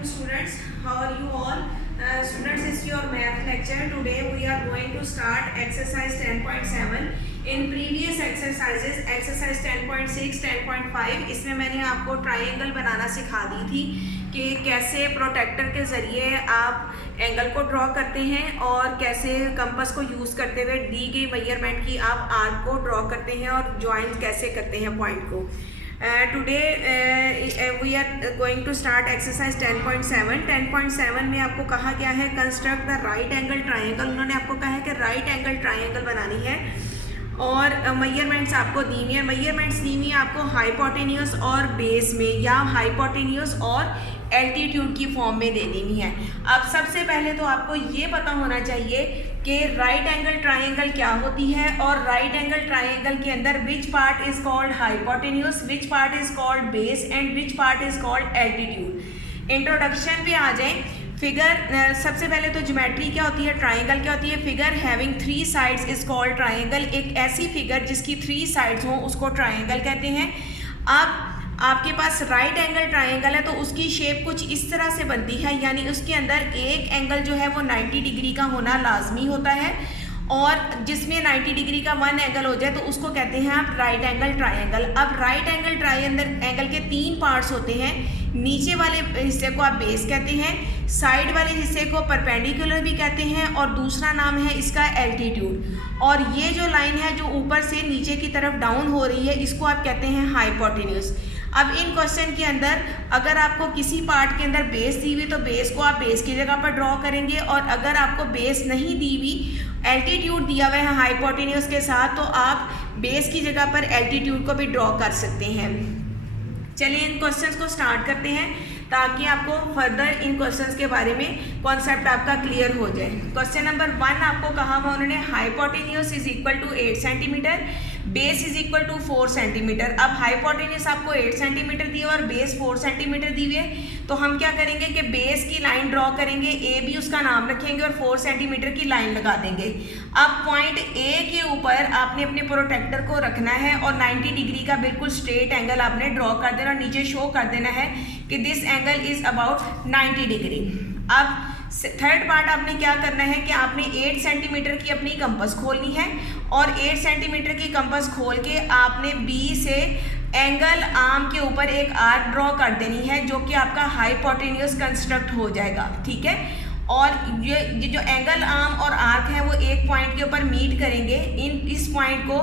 afternoon students, how are you all? Students, it's your math lecture. Today we are going to start exercise 10.7. In previous exercises, exercise 10.6, 10.5, इसमें मैंने आपको triangle बनाना सिखा दी थी कि कैसे protector के ज़रिए आप एंगल को ड्रॉ करते हैं और कैसे कंपास को यूज़ करते हुए दी गई मेजरमेंट की आप आर्क को ड्रॉ करते हैं और ज्वाइन कैसे करते हैं पॉइंट को। Today we are going to start exercise 10.7। 10.7 में आपको कहा गया है construct the right angle triangle. उन्होंने आपको कहा है कि राइट एंगल ट्राइंगल बनानी है और मेजरमेंट्स आपको दी हुई है। मेजरमेंट्स दी हुई है आपको हाइपोटेन्यूज और बेस में या हाइपोटेन्यूज और एल्टीट्यूड की फॉर्म में दे दी हुई है। अब सबसे पहले तो आपको ये पता होना चाहिए कि राइट एंगल ट्राइंगल क्या होती है और राइट एंगल ट्राइंगल के अंदर which part is called hypotenuse, which part is called base and which part is called altitude. Introduction पे आ जाएं। फिगर सबसे पहले तो ज्योमेट्री क्या होती है, ट्राइंगल क्या होती है। Figure having 3 sides is called triangle. एक ऐसी फिगर जिसकी 3 साइड्स हों उसको ट्राइंगल कहते हैं। अब आपके पास राइट एंगल ट्राइंगल है तो उसकी शेप कुछ इस तरह से बनती है, यानी उसके अंदर एक एंगल जो है वो 90 डिग्री का होना लाजमी होता है और जिसमें 90 डिग्री का वन एंगल हो जाए तो उसको कहते हैं आप राइट एंगल ट्राइंगल। अब राइट एंगल ट्राइंगल एंगल के 3 पार्ट्स होते हैं। नीचे वाले हिस्से को आप बेस कहते हैं, साइड वाले हिस्से को परपेंडिकुलर भी कहते हैं और दूसरा नाम है इसका एल्टीट्यूड। और ये जो लाइन है जो ऊपर से नीचे की तरफ डाउन हो रही है इसको आप कहते हैं हाइपोटेन्यूज। अब इन क्वेश्चन के अंदर अगर आपको किसी पार्ट के अंदर बेस दी हुई तो बेस को आप बेस की जगह पर ड्रॉ करेंगे और अगर आपको बेस नहीं दी हुई एल्टीट्यूड दिया हुआ है हाइपोटेन्यूज के साथ तो आप बेस की जगह पर एल्टीट्यूड को भी ड्रॉ कर सकते हैं। चलिए इन क्वेश्चंस को स्टार्ट करते हैं ताकि आपको फर्दर इन क्वेश्चंस के बारे में कॉन्सेप्ट आपका क्लियर हो जाए। क्वेश्चन नंबर 1 आपको कहा हुआ उन्होंने hypotenuse is equal to 8 centimetre, base is equal to 4 centimetre. अब हाइपोटेन्यूज आपको 8 सेंटीमीटर दी है और बेस 4 सेंटीमीटर दी हुई है तो हम क्या करेंगे कि बेस की लाइन ड्रॉ करेंगे, ए भी उसका नाम रखेंगे और 4 सेंटीमीटर की लाइन लगा देंगे। अब पॉइंट ए के ऊपर आपने अपने प्रोटेक्टर को रखना है और 90 डिग्री का बिल्कुल स्ट्रेट एंगल आपने ड्रॉ कर देना और नीचे शो कर देना है कि this angle is about 90 degree. अब थर्ड पार्ट आपने क्या करना है कि आपने 8 सेंटीमीटर की अपनी कंपास खोलनी है और 8 सेंटीमीटर की कंपास खोल के आपने बी से एंगल आर्म के ऊपर एक आर्क ड्रॉ कर देनी है जो कि आपका हाइपोटेन्यूज कंस्ट्रक्ट हो जाएगा, ठीक है। और ये जो एंगल आर्म और आर्क है वो एक पॉइंट के ऊपर मीट करेंगे। इस पॉइंट को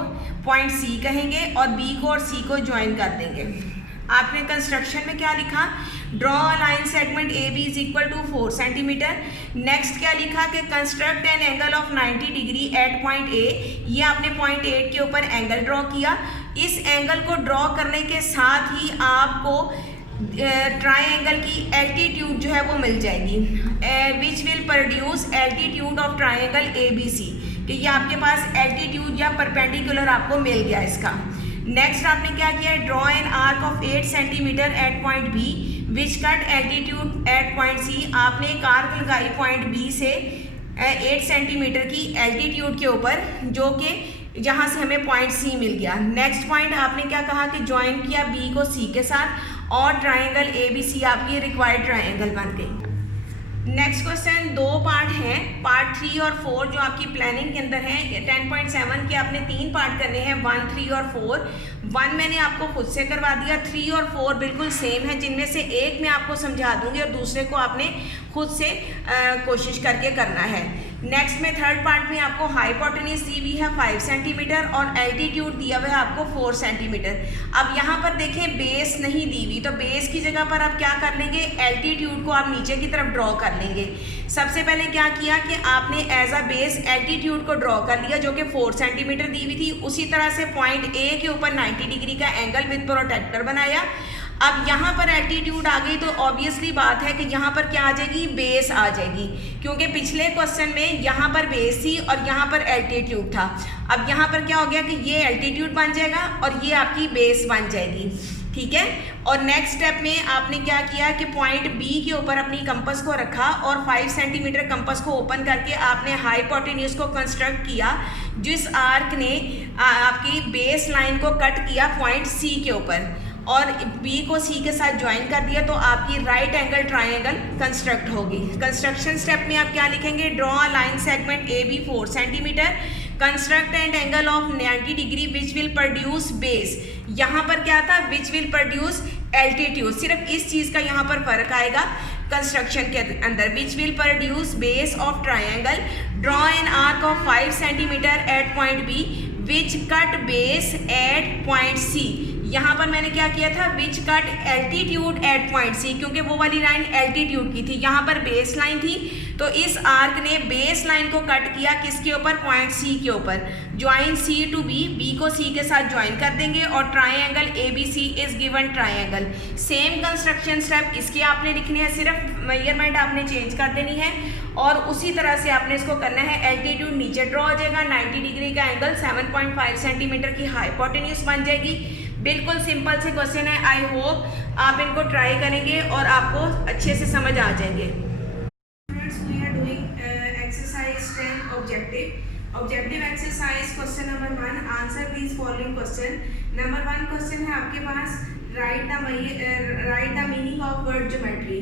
पॉइंट सी कहेंगे और बी को और सी को ज्वाइन कर देंगे। आपने कंस्ट्रक्शन में क्या लिखा, draw line segment A B is equal to 4 centimetre. Next क्या लिखा कि construct an angle of 90 degree at point A. ये आपने पॉइंट ए के ऊपर एंगल ड्रॉ किया। इस एंगल को ड्रॉ करने के साथ ही आपको ट्राइंगल की एल्टीट्यूड जो है वो मिल जाएगी, which will produce altitude of triangle A B C. कि ये आपके पास एल्टीट्यूड या परपेंडिकुलर आपको मिल गया इसका। नेक्स्ट आपने क्या किया, draw an arc of 8 centimetre at point B which cut altitude at point C. आपने एक आर्क लगाई पॉइंट बी से 8 सेंटीमीटर की एल्टीट्यूड के ऊपर जो कि जहाँ से हमें पॉइंट सी मिल गया। नेक्स्ट पॉइंट आपने क्या कहा कि ज्वाइन किया बी को सी के साथ और ट्राइंगल ए बी सी आपकी रिक्वायर्ड ट्राइंगल बन गई। नेक्स्ट क्वेश्चन 2 पार्ट हैं, पार्ट 3 और 4 जो आपकी प्लानिंग के अंदर है। 10.7 के आपने 3 पार्ट करने हैं, 1, 3 और 4। 1 मैंने आपको खुद से करवा दिया, 3 और 4 बिल्कुल सेम है, जिनमें से एक मैं आपको समझा दूंगी और दूसरे को आपने खुद से कोशिश करके करना है। नेक्स्ट में थर्ड पार्ट में आपको हाइपोटेन्यूज दी हुई है 5 सेंटीमीटर और एल्टीट्यूड दिया हुआ है आपको 4 सेंटीमीटर। अब यहाँ पर देखें बेस नहीं दी हुई तो बेस की जगह पर आप क्या कर लेंगे, एल्टीट्यूड को आप नीचे की तरफ ड्रॉ कर लेंगे। सबसे पहले क्या किया कि आपने एज अ बेस एल्टीट्यूड को ड्रॉ कर लिया जो कि 4 सेंटीमीटर दी हुई थी। उसी तरह से पॉइंट ए के ऊपर 90 डिग्री का एंगल विद प्रोटेक्टर बनाया। अब यहाँ पर एल्टीट्यूड आ गई तो ऑब्वियसली बात है कि यहाँ पर क्या आ जाएगी, बेस आ जाएगी, क्योंकि पिछले क्वेश्चन में यहाँ पर बेस थी और यहाँ पर एल्टीट्यूड था। अब यहाँ पर क्या हो गया कि ये एल्टीट्यूड बन जाएगा और ये आपकी बेस बन जाएगी, ठीक है। और नेक्स्ट स्टेप में आपने क्या किया कि पॉइंट बी के ऊपर अपनी कंपास को रखा और 5 सेंटीमीटर कंपास को ओपन करके आपने हाइपोटेन्यूज को कंस्ट्रक्ट किया जिस आर्क ने आपकी बेस लाइन को कट किया पॉइंट सी के ऊपर। और बी को सी के साथ ज्वाइन कर दिया तो आपकी राइट एंगल ट्राइंगल कंस्ट्रक्ट होगी। कंस्ट्रक्शन स्टेप में आप क्या लिखेंगे, draw a line segment A B 4 centimetre, construct and angle of 90 degree which will produce base. यहाँ पर क्या था, विच विल प्रोड्यूस एल्टीट्यूड, सिर्फ इस चीज़ का यहाँ पर फर्क आएगा कंस्ट्रक्शन के अंदर। Which will produce base of triangle, draw an arc of 5 centimetre at point B which cut base at point C. यहाँ पर मैंने क्या किया था, which cut altitude at point C, क्योंकि वो वाली लाइन एल्टीट्यूड की थी, यहाँ पर बेस लाइन थी, तो इस आर्क ने बेस लाइन को कट किया किसके ऊपर, पॉइंट सी के ऊपर। Join C to B, B को सी के साथ ज्वाइन कर देंगे और triangle A B C is given triangle. Same construction step इसके आपने लिखने हैं, सिर्फ मेजरमेंट आपने चेंज कर देनी है और उसी तरह से आपने इसको करना है। एल्टीट्यूड नीचे ड्रॉ हो जाएगा, 90 डिग्री का एंगल, 7.5 सेंटीमीटर की हाइपोटेन्यूज बन जाएगी। बिल्कुल सिंपल से क्वेश्चन है, आई होप आप इनको ट्राई करेंगे और आपको अच्छे से समझ आ जाएंगे। Objective exercise question number 1, answer these following question. Number 1 question है आपके पास, right the meaning of word geometry.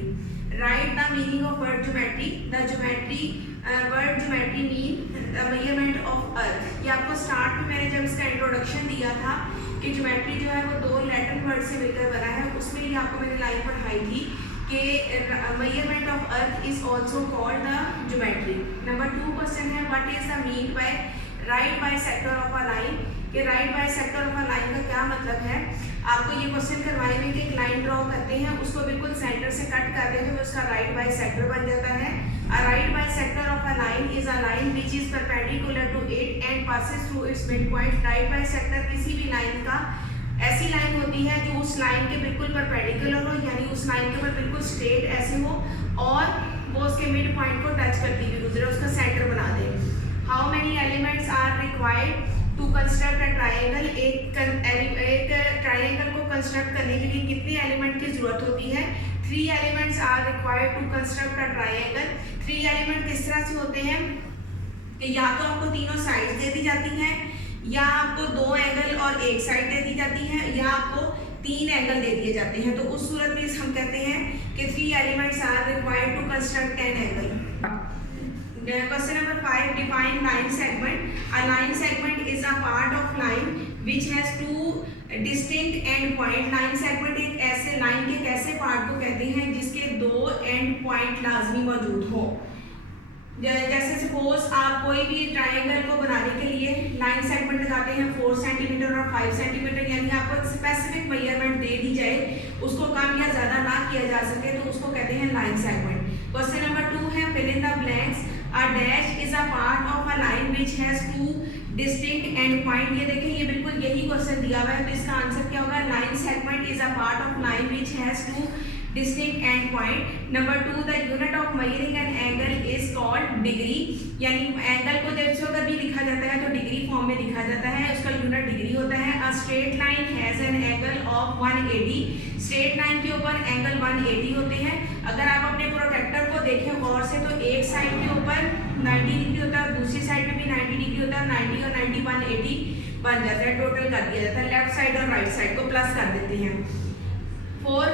Right the meaning of word geometry. The geometry word geometry mean the measurement of earth. ये आपको start में मैंने जब इसका introduction दिया था कि ज्योमेट्री जो है वो 2 लैटिन वर्ड से मिलकर बना है, उसमें ही आपको मैंने लाइन पढ़ाई थी कि measurement of earth is also called the geometry. Number 2 question है, what is the mean by right bisector of a line. कि right bisector of a line का क्या मतलब है। आपको ये क्वेश्चन करवाए हुए कि एक लाइन ड्रॉ करते हैं, उसको बिल्कुल सेंटर से कट कर देते हैं, उसका राइट बाइसेक्टर बन जाता है। A right bisector of a line is a line which is perpendicular to it and passes through its midpoint. Right bisector किसी भी लाइन का ऐसी लाइन होती है जो उस लाइन के बिल्कुल परपेंडिकुलर हो, यानी उस लाइन के ऊपर बिल्कुल स्ट्रेट ऐसे हो और वो उसके मिड पॉइंट को टच करती हुई गुजरे, उसका सेंटर बना दे। How many elements are required to construct a triangle. एक ट्राइंगल को कंस्ट्रक्ट करने के लिए कितने एलिमेंट की जरूरत होती है। 3 elements are required to construct a triangle. 3 element किस तरह से होते हैं कि या तो आपको तीनों साइड्स दे दी जाती हैं, या आपको 2 एंगल और एक साइड दे दी जाती है, या आपको 3 एंगल दे दिए जाते हैं। तो उस सूरत में हम कहते हैं कि 3 elements are required to construct 10 angle. Question number 5, define line segment. A line segment is a part of line which has 2 distinct end point. Line segment एक ऐसे लाइन के एक ऐसे पार्ट को कहते हैं जिसके 2 एंड पॉइंट लाजमी मौजूद हो। जैसे सपोज आप कोई भी ट्राइंगल को बनाने के लिए लाइन सेगमेंट लगाते हैं 4 सेंटीमीटर और 5 सेंटीमीटर, यानी आपको एक स्पेसिफिक मेजरमेंट दे दी जाए, उसको कम या ज्यादा ना किया जा सके, तो उसको कहते हैं लाइन सेगमेंट। क्वेश्चन नंबर 2 है, fill in the blanks. A dash is a part of a line which has 2 distinct end point. ये देखें, ये बिल्कुल यही क्वेश्चन दिया हुआ है, तो इसका आंसर क्या होगा, line segment is a part of line which has 2 distinct end point. Number 2, the unit of measuring an angle is called degree. यानी एंगल को जब अगर भी लिखा जाता है तो डिग्री फॉर्म में लिखा जाता है, उसका यूनिट डिग्री होता है। A straight line has an angle of 180। Straight line के ऊपर एंगल 180 होते हैं। अगर आप अपने प्रोटेक्टर को देखें गौर से तो एक साइड के ऊपर 90 डिग्री होता है, दूसरी साइड में भी 90 डिग्री होता है, 90 और 90 180 बन जाता है, टोटल कर दिया जाता है। लेफ्ट साइड और राइट साइड को प्लस कर देते हैं। 4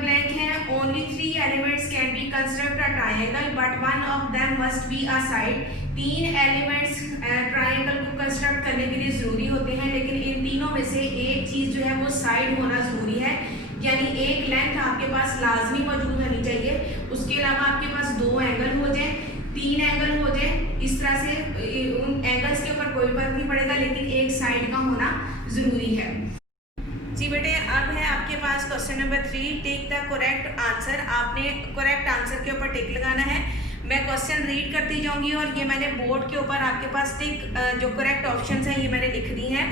ब्लैंक है, only 3 elements can be construct a triangle but one of them must be a side. 3 elements triangle को कंस्ट्रक्ट करने के लिए जरूरी होते हैं, लेकिन इन तीनों में से एक चीज जो है वो साइड होना जरूरी है, यानी एक लेंथ आपके पास लाजमी मौजूद होनी चाहिए। उसके अलावा आपके पास 2 एंगल हो जाए, 3 एंगल हो जाए, इस तरह से उन एंगल्स के ऊपर कोई फर्क नहीं पड़ेगा, लेकिन एक साइड का होना जरूरी है। जी बेटे, अब है आपके पास question number 3, take the correct answer. आपने करेक्ट आंसर के ऊपर टिक लगाना है। मैं क्वेश्चन रीड करती जाऊंगी और ये मैंने बोर्ड के ऊपर आपके पास टिक जो करेक्ट ऑप्शंस हैं ये मैंने लिख दी हैं।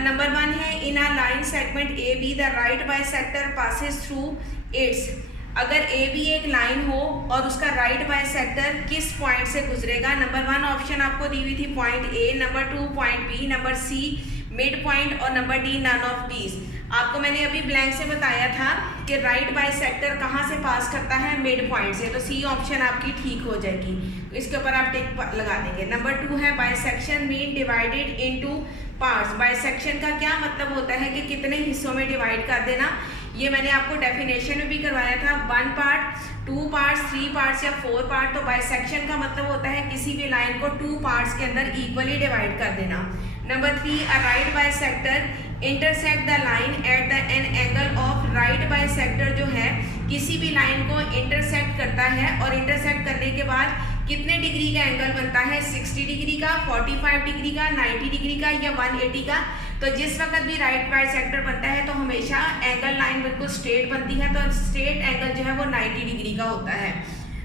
नंबर 1 है, in a line segment A B the right bisector passes through its. अगर ए बी एक लाइन हो और उसका राइट बाइसेक्टर किस पॉइंट से गुजरेगा। नंबर 1 ऑप्शन आपको दी हुई थी point A, number 2 point B, number C mid point और number D none of these. आपको मैंने अभी ब्लैंक से बताया था कि राइट बाइसेक्टर कहाँ से पास करता है, मिड पॉइंट से, तो सी ऑप्शन आपकी ठीक हो जाएगी, इसके ऊपर आप टिक लगा देंगे। नंबर 2 है, bisection mean divided into parts. Bisection का क्या मतलब होता है कि कितने हिस्सों में डिवाइड कर देना। ये मैंने आपको डेफिनेशन में भी करवाया था, 1 पार्ट, 2 पार्ट्स, 3 पार्ट्स या 4 पार्ट। तो बाइसेक्शन का मतलब होता है किसी भी लाइन को 2 पार्ट्स के अंदर इक्वली डिवाइड कर देना। Number 3, a right bisector intersect the line at the N angle of. Right bisector जो है किसी भी लाइन को इंटरसेक्ट करता है और इंटरसेक्ट करने के बाद कितने डिग्री का एंगल बनता है, 60 डिग्री का, 45 डिग्री का, 90 डिग्री का या 180 का। तो जिस वक्त भी राइट बाइसेक्टर बनता है तो हमेशा एंगल लाइन बिल्कुल स्ट्रेट बनती है, तो स्ट्रेट एंगल जो है वो 90 डिग्री का होता है।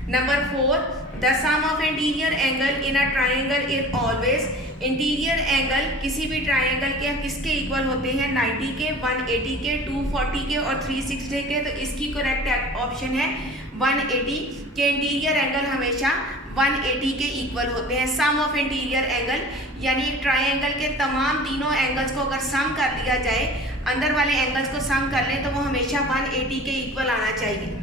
Number 4, the sum of interior angle in a triangle is always. Interior angle किसी भी ट्राइंगल के किसके इक्वल होते हैं, 90 के, 180 के, 240 के और 360 के। तो इसकी करेक्ट ऑप्शन है 180 के। इंटीरियर एंगल हमेशा 180 के इक्वल होते हैं। सम ऑफ इंटीरियर एंगल यानी ट्राइंगल के तमाम तीनों एंगल्स को अगर सम कर दिया जाए, अंदर वाले एंगल्स को सम कर लें तो वो हमेशा 180 के इक्वल आना चाहिए।